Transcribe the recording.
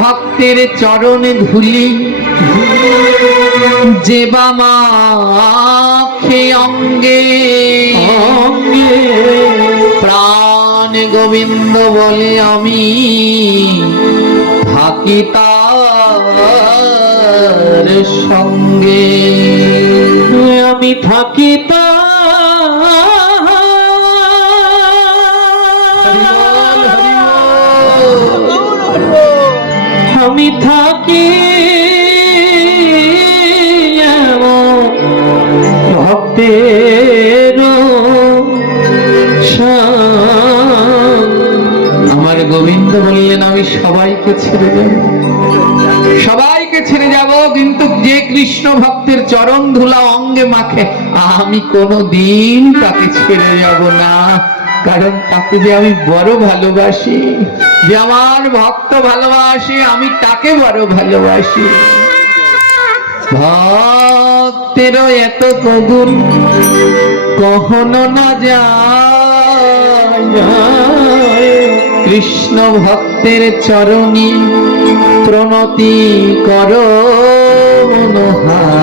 ভক্তের চরণে ধুলি যে বা মাখে অঙ্গে অঙ্গে, প্রাণ গোবিন্দ বলে আমি থাকি তার সঙ্গে, আমি থাকি আমি থাকি ভক্তের। আমার গোবিন্দ বললেন আমি সবাইকে ছেড়ে যাব, সবাইকে ছেড়ে যাব, কিন্তু যে কৃষ্ণ ভক্তের চরণ ধুলা অঙ্গে মাখে আমি কোনোদিন তাকে ছেড়ে যাব না, কারণ তাকে যে আমি বড় ভালোবাসি, যে আমার ভক্ত ভালোবাসে আমি তাকে বড় ভালোবাসি। ভক্তেরও এত কবুল কখনো না যায়, কৃষ্ণ ভক্তের চরণে প্রণতি করো মনোহায়।